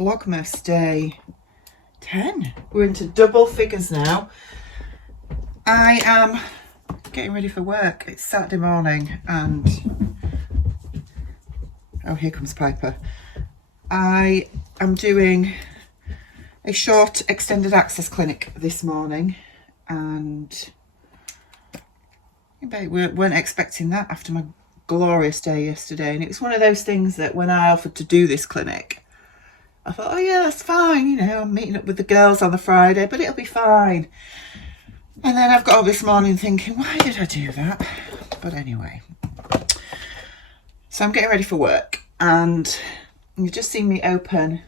Vlogmas day 10. We're into double figures now. I am getting ready for work. It's Saturday morning and oh, here comes Piper. I am doing a short extended access clinic this morning and we weren't expecting that after my glorious day yesterday, and it was one of those things that when I offered to do this clinic I thought, oh yeah, that's fine, you know, I'm meeting up with the girls on the Friday, but it'll be fine. And then I've got up this morning thinking, why did I do that? But anyway, so I'm getting ready for work, and you've just seen me open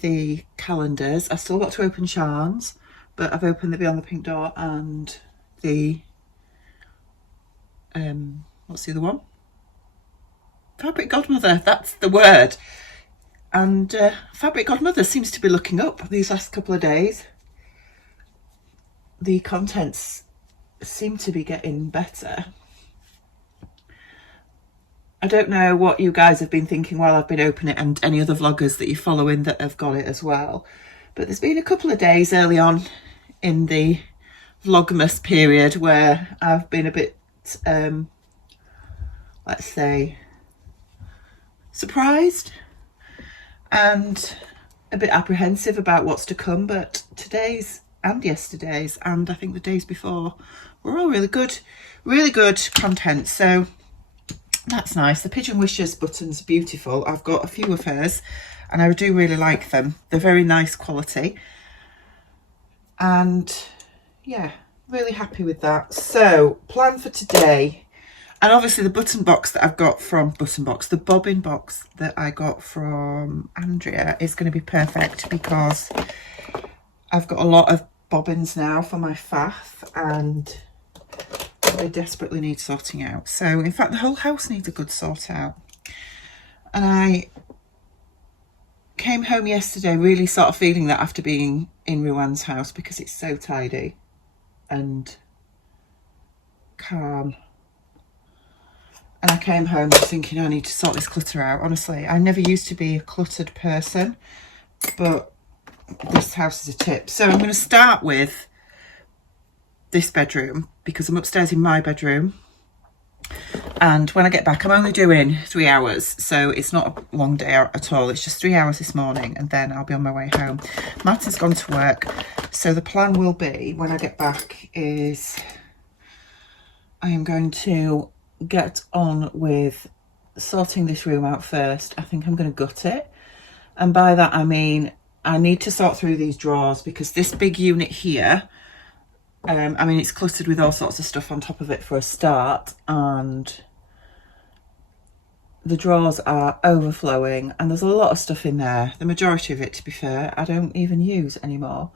the calendars. I've still got to open Sean's, but I've opened the Beyond the Pink Door and the what's the other one? Fabric Godmother, that's the word. And Fabric Godmother seems to be looking up these last couple of days. The contents seem to be getting better. I don't know what you guys have been thinking while I've been opening it, and any other vloggers that you're following that have got it as well. But there's been a couple of days early on in the Vlogmas period where I've been a bit, let's say, surprised and a bit apprehensive about what's to come. But today's and yesterday's and I think the days before were all really good content. So that's nice. The Pigeon Wishes buttons are beautiful. I've got a few of hers and I do really like them. They're very nice quality. And yeah, really happy with that. So plan for today. And obviously the button box that I've got from the bobbin box that I got from Andrea is going to be perfect because I've got a lot of bobbins now for my faff and they desperately need sorting out. So in fact the whole house needs a good sort out. And I came home yesterday really sort of feeling that after being in Ruan's house, because it's so tidy and calm. And I came home just thinking, I need to sort this clutter out. Honestly, I never used to be a cluttered person, but this house is a tip. So I'm going to start with this bedroom because I'm upstairs in my bedroom. And when I get back, I'm only doing 3 hours. So it's not a long day out at all. It's just 3 hours this morning and then I'll be on my way home. Martin's gone to work. So the plan will be when I get back is I am going to get on with sorting this room out first. I think I'm going to gut it, and by that I mean I need to sort through these drawers because this big unit here, I mean it's cluttered with all sorts of stuff on top of it for a start, and the drawers are overflowing and there's a lot of stuff in there. The majority of it, to be fair, I don't even use anymore.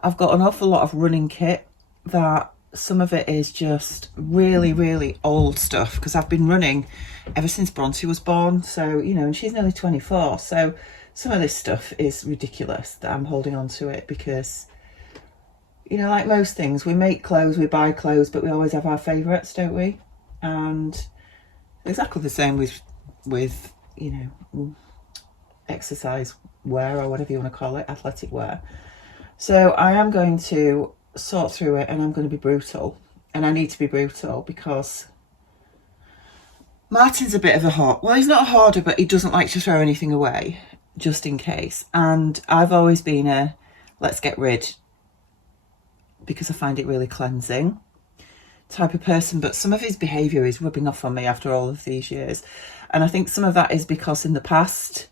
I've got an awful lot of running kit that some of it is just really old stuff because I've been running ever since Bronte was born. So, you know, and she's nearly 24. So some of this stuff is ridiculous that I'm holding on to it because, you know, like most things, we make clothes, we buy clothes, but we always have our favourites, don't we? And exactly the same with, you know, exercise wear or whatever you want to call it, athletic wear. So I am going to sort through it and I'm going to be brutal, and I need to be brutal because Martin's a bit of a hoarder. Well, he's not a hoarder, but he doesn't like to throw anything away just in case, and I've always been a let's get rid because I find it really cleansing type of person, but some of his behaviour is rubbing off on me after all of these years, and I think some of that is because in the past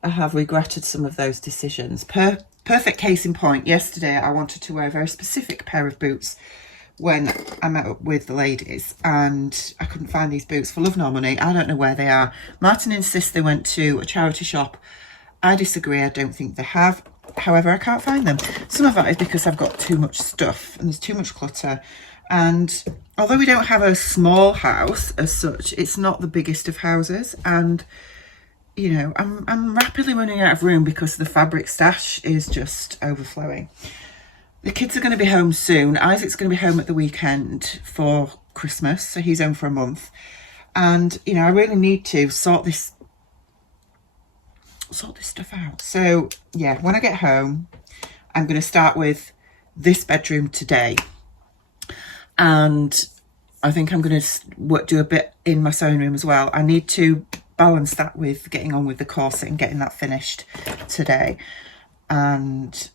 I have regretted some of those decisions. Perfect case in point, yesterday I wanted to wear a very specific pair of boots when I met up with the ladies and I couldn't find these boots for love nor money. I don't know where they are. Martin insists they went to a charity shop. I disagree, I don't think they have. However, I can't find them. Some of that is because I've got too much stuff and there's too much clutter. And although we don't have a small house as such, it's not the biggest of houses, and you know, I'm rapidly running out of room because the fabric stash is just overflowing. The kids are going to be home soon. Isaac's going to be home at the weekend for Christmas, so he's home for a month. And, you know, I really need to sort sort this stuff out. So yeah, when I get home, I'm going to start with this bedroom today. And I think I'm going to do a bit in my sewing room as well. I need to balance that with getting on with the corset and getting that finished today. And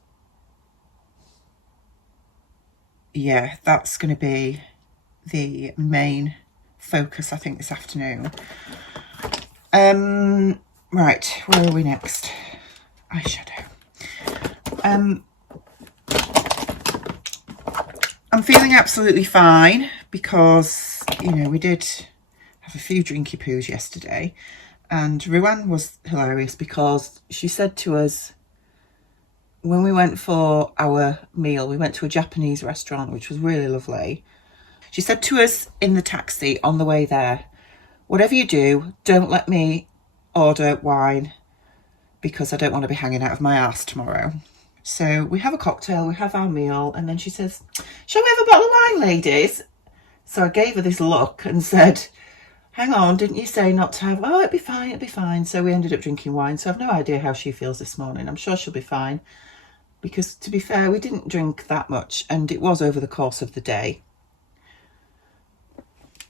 yeah, that's going to be the main focus, I think, this afternoon. Right, where are we next? Eyeshadow. I'm feeling absolutely fine because, you know, we did have a few drinky poos yesterday, and Ruan was hilarious because she said to us when we went for our meal, we went to a Japanese restaurant, which was really lovely. She said to us in the taxi on the way there, whatever you do, don't let me order wine because I don't want to be hanging out of my arse tomorrow. So we have a cocktail, we have our meal, and then she says, shall we have a bottle of wine, ladies? So I gave her this look and said, hang on, didn't you say not to have? Oh, it'd be fine, it'd be fine. So we ended up drinking wine. So I've no idea how she feels this morning. I'm sure she'll be fine. Because to be fair, we didn't drink that much and it was over the course of the day.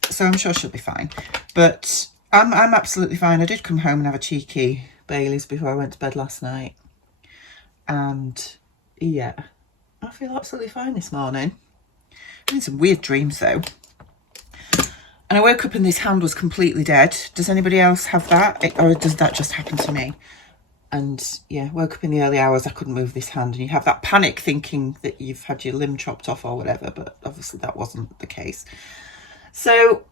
So I'm sure she'll be fine. But I'm absolutely fine. I did come home and have a cheeky Baileys before I went to bed last night. And yeah, I feel absolutely fine this morning. I had some weird dreams though. And I woke up and this hand was completely dead. Does anybody else have that? Or does that just happen to me? And yeah, woke up in the early hours, I couldn't move this hand. And you have that panic thinking that you've had your limb chopped off or whatever, but obviously that wasn't the case. So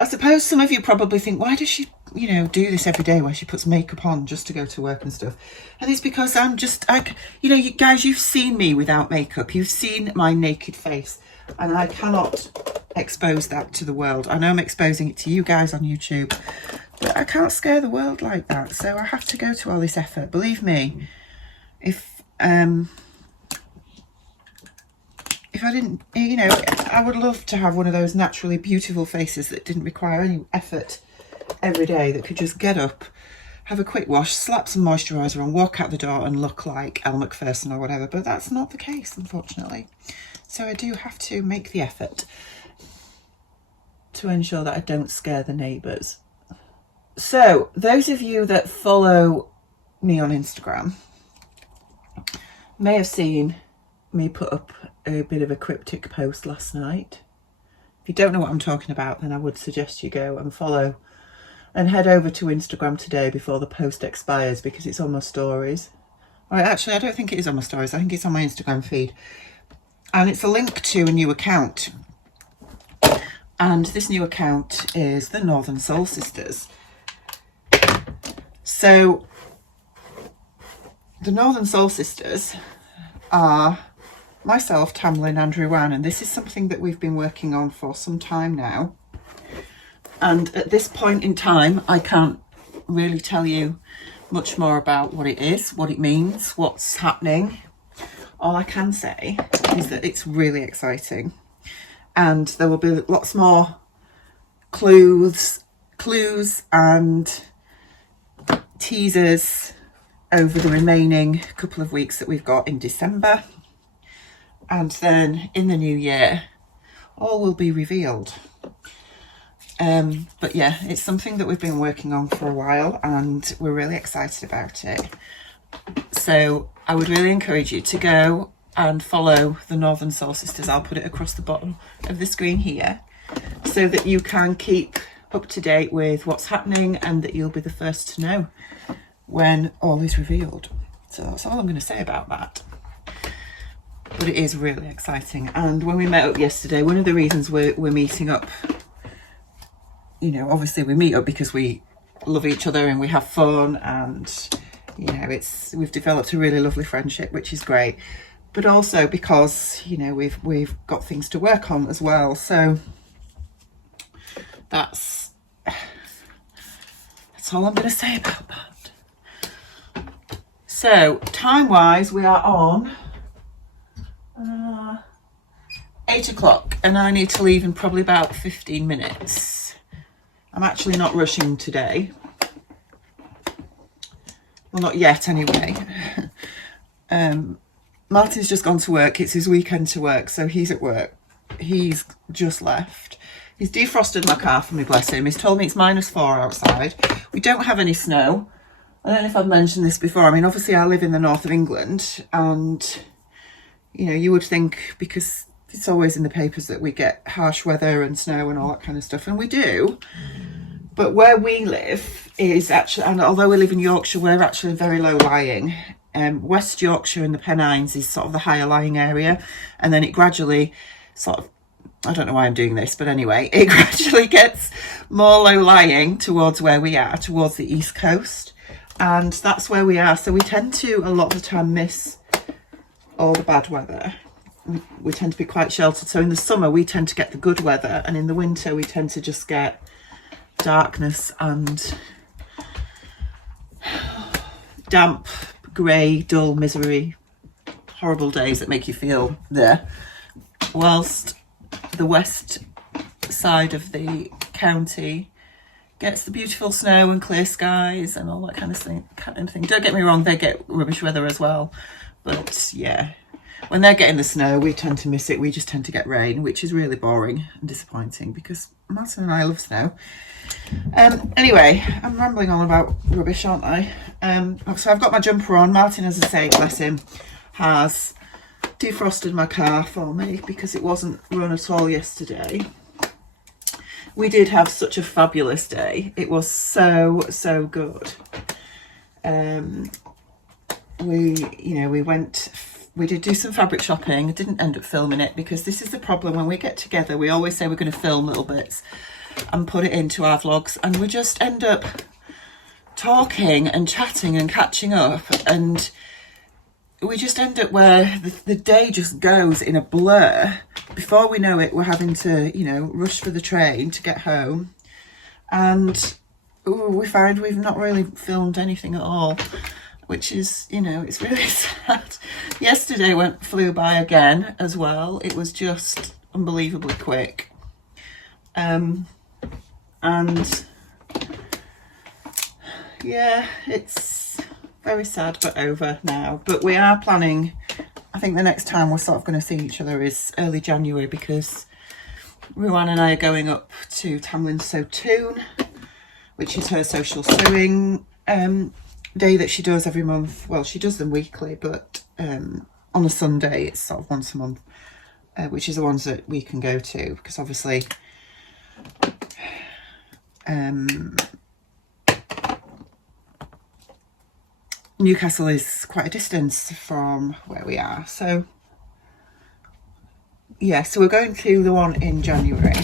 I suppose some of you probably think, why does she, you know, do this every day where she puts makeup on just to go to work and stuff? And it's because you know, you guys, you've seen me without makeup. You've seen my naked face. And I cannot expose that to the world. I know I'm exposing it to you guys on YouTube, but I can't scare the world like that. So I have to go to all this effort. Believe me, if I didn't, you know, I would love to have one of those naturally beautiful faces that didn't require any effort every day, that could just get up, have a quick wash, slap some moisturiser on, walk out the door and look like Elle Macpherson or whatever. But that's not the case, unfortunately. So I do have to make the effort to ensure that I don't scare the neighbours. So those of you that follow me on Instagram may have seen me put up a bit of a cryptic post last night. If you don't know what I'm talking about, then I would suggest you go and follow and head over to Instagram today before the post expires, because it's on my stories. All right, actually, I don't think it is on my stories. I think it's on my Instagram feed. And it's a link to a new account. And this new account is the Northern Soul Sisters. So the Northern Soul Sisters are myself, Tamlin and Ruan, and this is something that we've been working on for some time now. And at this point in time, I can't really tell you much more about what it is, what it means, what's happening. All I can say is that it's really exciting, and there will be lots more clues and teasers over the remaining couple of weeks that we've got in December, and then in the new year all will be revealed. But yeah, it's something that we've been working on for a while and we're really excited about it. So I would really encourage you to go and follow the Northern Soul Sisters. I'll put it across the bottom of the screen here so that you can keep up to date with what's happening and that you'll be the first to know when all is revealed. So that's all I'm going to say about that. But it is really exciting. And when we met up yesterday, one of the reasons we're meeting up, you know, obviously we meet up because we love each other and we have fun, and you know, we've developed a really lovely friendship, which is great. But also because, you know, we've got things to work on as well. So that's all I'm going to say about that. So time-wise, we are on 8 o'clock, and I need to leave in probably about 15 minutes. I'm actually not rushing today. Well, not yet anyway. Martin's just gone to work. It's his weekend to work, so he's at work. He's just left. He's defrosted my car for me, bless him. He's told me it's -4 outside. We don't have any snow. I don't know if I've mentioned this before. I mean, obviously I live in the north of England, and, you know, you would think, because it's always in the papers, that we get harsh weather and snow and all that kind of stuff, and we do. But where we live is actually, and although we live in Yorkshire, we're actually very low lying. West Yorkshire and the Pennines is sort of the higher lying area, and then it gradually sort of, I don't know why I'm doing this, but anyway, it gradually gets more low lying towards where we are, towards the east coast, and that's where we are. So we tend to a lot of the time miss all the bad weather. We tend to be quite sheltered. So in the summer we tend to get the good weather, and in the winter we tend to just get darkness and damp, grey, dull misery, horrible days that make you feel there. Whilst the west side of the county gets the beautiful snow and clear skies and all that kind of thing. Don't get me wrong, they get rubbish weather as well, but yeah, when they're getting the snow, we tend to miss it. We just tend to get rain, which is really boring and disappointing, because Martin and I love snow. Anyway, I'm rambling on about rubbish, aren't I? So I've got my jumper on. Martin, as I say, bless him, has defrosted my car for me because it wasn't run at all yesterday. We did have such a fabulous day. It was so good. We did do some fabric shopping. I didn't end up filming it because this is the problem when we get together. We always say we're going to film little bits and put it into our vlogs, and we just end up talking and chatting and catching up, and we just end up where the day just goes in a blur. Before we know it, we're having to, you know, rush for the train to get home, and we find we've not really filmed anything at all, which is, you know, it's really sad. Yesterday flew by again as well. It was just unbelievably quick. And yeah, it's very sad but over now. But we are planning, I think the next time we're sort of going to see each other is early January, because Ruan and I are going up to Tamlin's Sew Toon, which is her social sewing day that she does every month. Well, she does them weekly, but on a Sunday it's sort of once a month, which is the ones that we can go to, because obviously Newcastle is quite a distance from where we are. So yeah, so we're going to the one in January.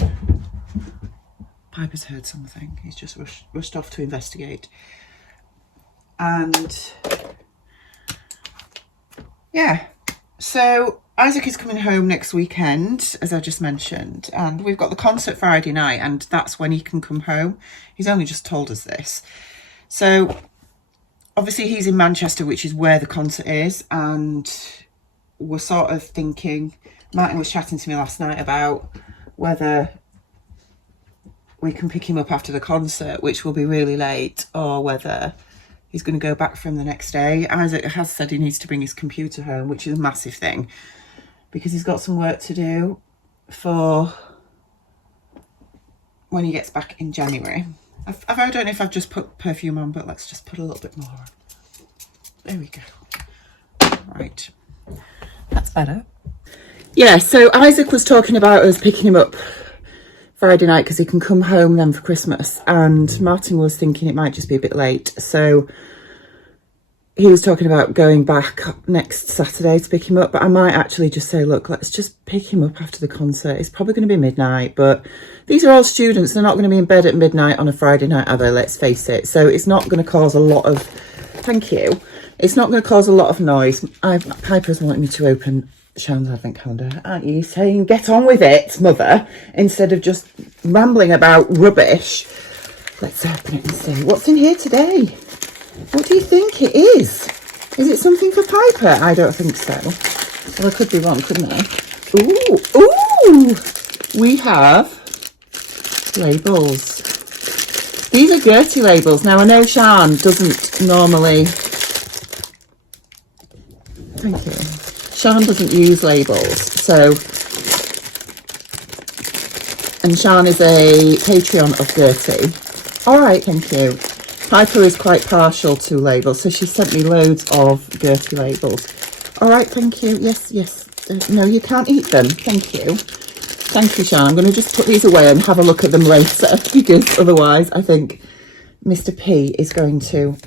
Piper's heard something. He's just rushed off to investigate. And yeah, so Isaac is coming home next weekend, as I just mentioned, and we've got the concert Friday night, and that's when he can come home. He's only just told us this. So obviously he's in Manchester, which is where the concert is, and we're sort of thinking, Martin was chatting to me last night about whether we can pick him up after the concert, which will be really late, or whether he's going to go back from the next day. Isaac has said he needs to bring his computer home, which is a massive thing, because he's got some work to do for when he gets back in January. I don't know if I've just put perfume on, but let's just put a little bit more on. There we go. Right. That's better. Yeah, so Isaac was talking about us picking him up Friday night because he can come home then for Christmas, and Martin was thinking it might just be a bit late, so he was talking about going back next Saturday to pick him up. But I might actually just say, look, let's just pick him up after the concert. It's probably going to be midnight, but these are all students. They're not going to be in bed at midnight on a Friday night, are they? Let's face it. So it's not going to cause a lot of, thank you, it's not going to cause a lot of noise. Piper's wanting me to open Sharon's advent calendar. Aren't you saying get on with it, mother, instead of just rambling about rubbish? Let's open it and see what's in here today. What do you think it is? Is it something for Piper? I don't think so. Well, I could be wrong, couldn't I? Ooh, we have labels. These are Gertie labels. Now, I know Sian doesn't normally Thank you. Sian doesn't use labels, so... And Sian is a Patreon of Dirty. All right, thank you. Piper is quite partial to labels, so she sent me loads of dirty labels. All right, thank you. Yes, yes. No, you can't eat them. Thank you. Thank you, Sian. I'm going to just put these away and have a look at them later, because otherwise I think Mr. P is going to...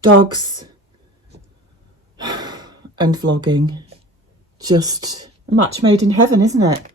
Dogs and vlogging. Just a match made in heaven, isn't it?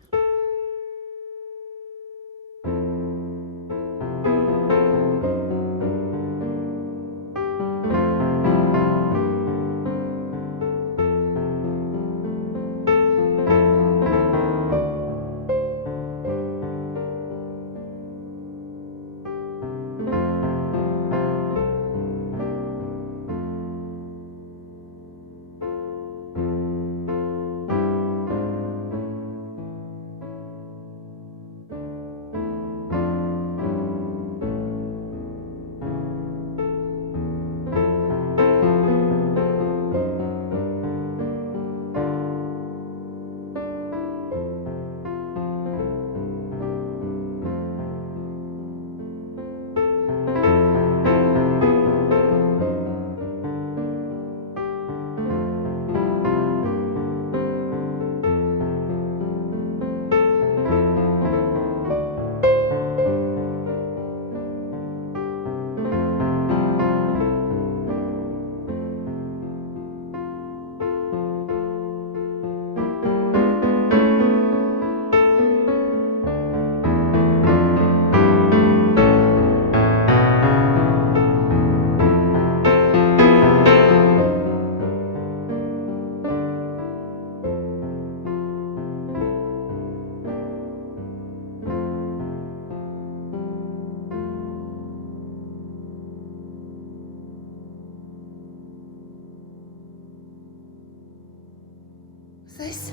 This?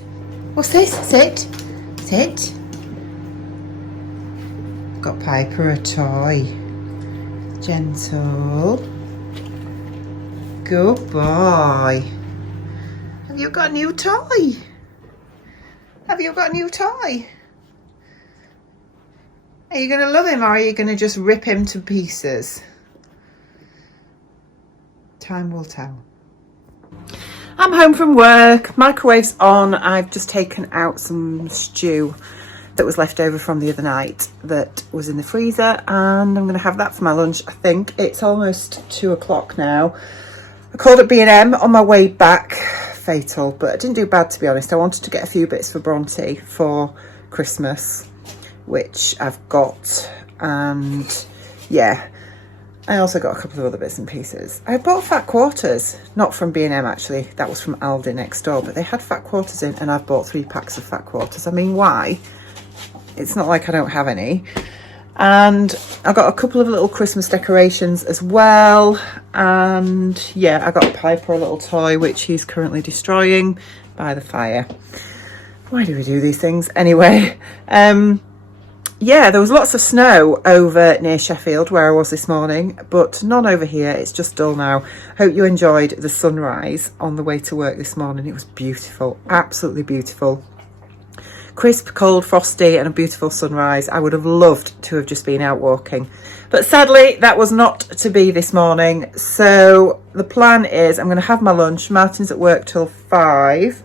What's this? Sit. Sit. Got Piper a toy. Gentle. Good boy. Have you got a new toy? Have you got a new toy? Are you going to love him, or are you going to just rip him to pieces? Time will tell. I'm home from work, microwave's on. I've just taken out some stew that was left over from the other night that was in the freezer, and I'm going to have that for my lunch. I think it's almost 2 o'clock now. I called at B&M on my way back. Fatal, but I didn't do bad, to be honest. I wanted to get a few bits for Bronte for Christmas, which I've got, and yeah. I also got a couple of other bits and pieces. I bought fat quarters, not from B&M actually, that was from Aldi next door, but they had fat quarters in, and I've bought 3 packs of fat quarters. I mean, why? It's not like I don't have any. And I got a couple of little Christmas decorations as well. And yeah, I got Piper a little toy, which he's currently destroying by the fire. Why do we do these things? Anyway, yeah, there was lots of snow over near Sheffield where I was this morning, but none over here. It's just dull now. Hope you enjoyed the sunrise on the way to work this morning. It was beautiful, absolutely beautiful. Crisp, cold, frosty, and a beautiful sunrise. I would have loved to have just been out walking, but sadly that was not to be this morning. So the plan is I'm going to have my lunch. Martin's at work till 5.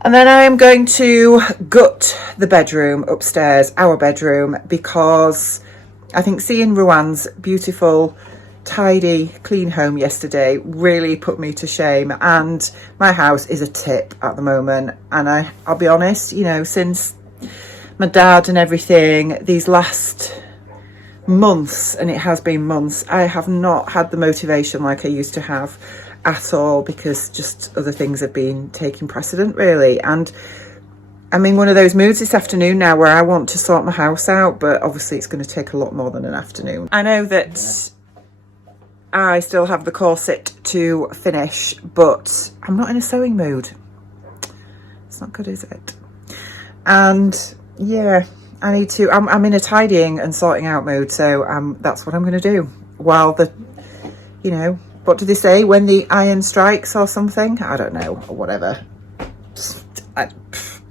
And then I am going to gut the bedroom upstairs, our bedroom, because I think seeing Ruan's beautiful, tidy, clean home yesterday really put me to shame. And my house is a tip at the moment. And I'll be honest, you know, since my dad and everything, these last months, and it has been months, I have not had the motivation like I used to have at all, because just other things have been taking precedent really. And I'm in one of those moods this afternoon now where I want to sort my house out, but obviously it's going to take a lot more than an afternoon. I know that I still have the corset to finish, but I'm not in a sewing mood. It's not good, is it? And yeah, I need to, I'm in a tidying and sorting out mood, so that's what I'm going to do. While the, you know, what do they say? When the iron strikes or something? I don't know, or whatever.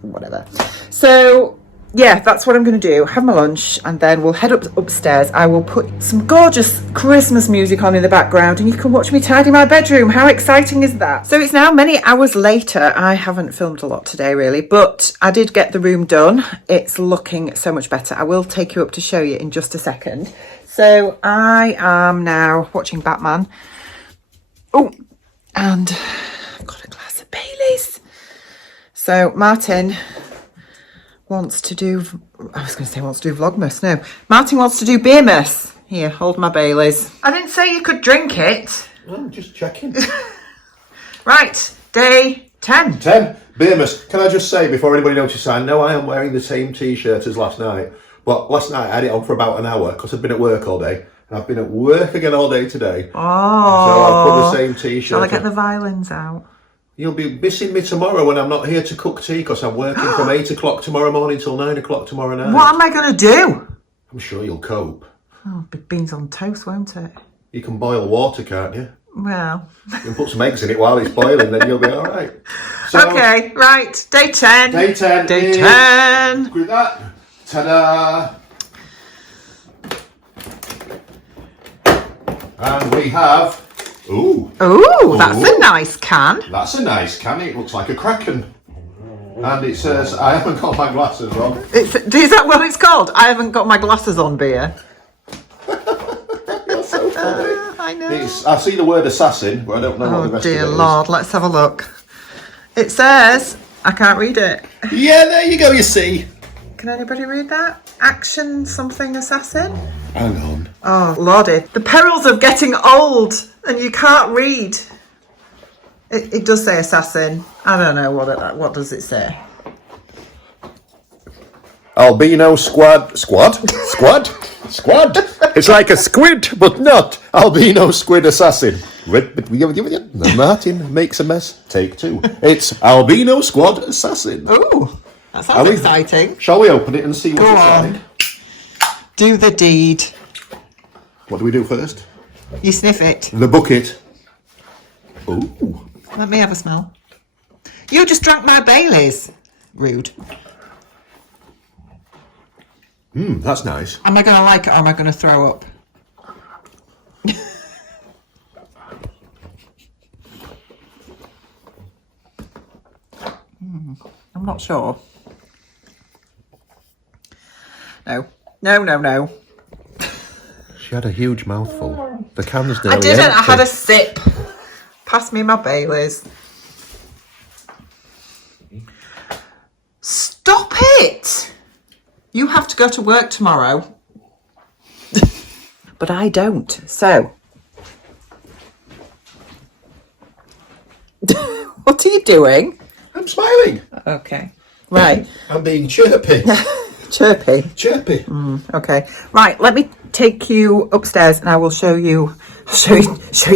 Whatever. So, yeah, that's what I'm going to do. Have my lunch and then we'll head upstairs. I will put some gorgeous Christmas music on in the background and you can watch me tidy my bedroom. How exciting is that? So it's now many hours later. I haven't filmed a lot today really, but I did get the room done. It's looking so much better. I will take you up to show you in just a second. So I am now watching Batman. Oh, and I've got a glass of Baileys. So Martin wants to do, I was going to say wants to do Vlogmas. No, Martin wants to do Beermas. Here, hold my Baileys. I didn't say you could drink it. No, I'm just checking. Right, day 10. 10. Beermas. Can I just say, before anybody notices, I know I am wearing the same t-shirt as last night, but last night I had it on for about an hour because I've been at work all day. And I've been at work again all day today. Oh. So I'll put the same t-shirt Shall I get the violins out? You'll be missing me tomorrow when I'm not here to cook tea because I'm working from 8 o'clock tomorrow morning till 9 o'clock tomorrow night. What am I going to do? I'm sure you'll cope. Oh, big beans on toast, won't it? You can boil water, can't you? Well. You can put some eggs in it while it's boiling, then you'll be all right. So, okay, right. Day 10. Day 10. Day 10. Look at that. Ta-da! And we have... Ooh, that's a nice can. That's a nice can. It looks like a Kraken. And it says, I haven't got my glasses on. Is that what it's called? I haven't got my glasses on beer. You're so funny. I know. I see the word assassin, but I don't know what the rest of it is. Oh dear Lord, let's have a look. It says, I can't read it. Yeah, there you go, you see. Can anybody read that? Action something assassin? Hang on. Oh Lordy. The perils of getting old and you can't read. It does say assassin. I don't know what does it say. Albino squad. It's like a squid, but not albino squid assassin. Martin makes a mess. Take 2. It's albino squad assassin. Ooh, that sounds exciting. Shall we open it and see what it's like? Do the deed. What do we do first? You sniff it. The bucket. Ooh. Let me have a smell. You just drank my Baileys. Rude. That's nice. Am I going to like it or am I going to throw up? I'm not sure. No. She had a huge mouthful. The can's nearly I didn't. empty. I had a sip. Pass me my Baileys. Stop it! You have to go to work tomorrow. But I don't. So. What are you doing? I'm smiling. Okay. Right. I'm being chirpy. Chirpy. Chirpy. Okay. Right. Let me take you upstairs and I will show you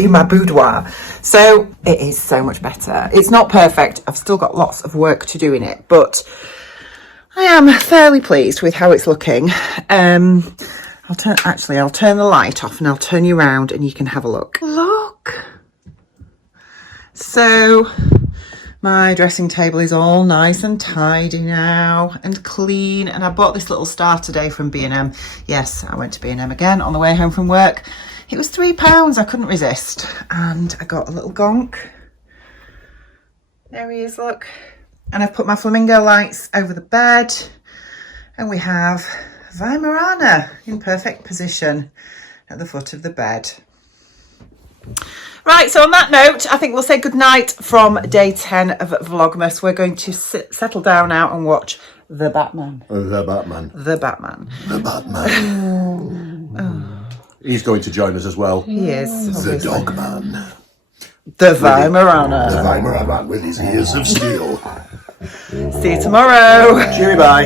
my boudoir. So it is so much better. It's not perfect. I've still got lots of work to do in it, but I am fairly pleased with how it's looking. I'll turn the light off and I'll turn you around and you can have a look. Look. So my dressing table is all nice and tidy now and clean. And I bought this little star today from B&M. Yes, I went to B&M again on the way home from work. It was £3. I couldn't resist. And I got a little gonk. There he is, look. And I've put my flamingo lights over the bed. And we have Weimaraner in perfect position at the foot of the bed. Right, so on that note, I think we'll say goodnight from day 10 of Vlogmas. We're going to settle down now and watch The Batman. The Batman. The Batman. The Batman. He's going to join us as well. He is. The Dog Man. The Weimaraner. The Weimaraner with his ears of steel. See you tomorrow. Cheery bye.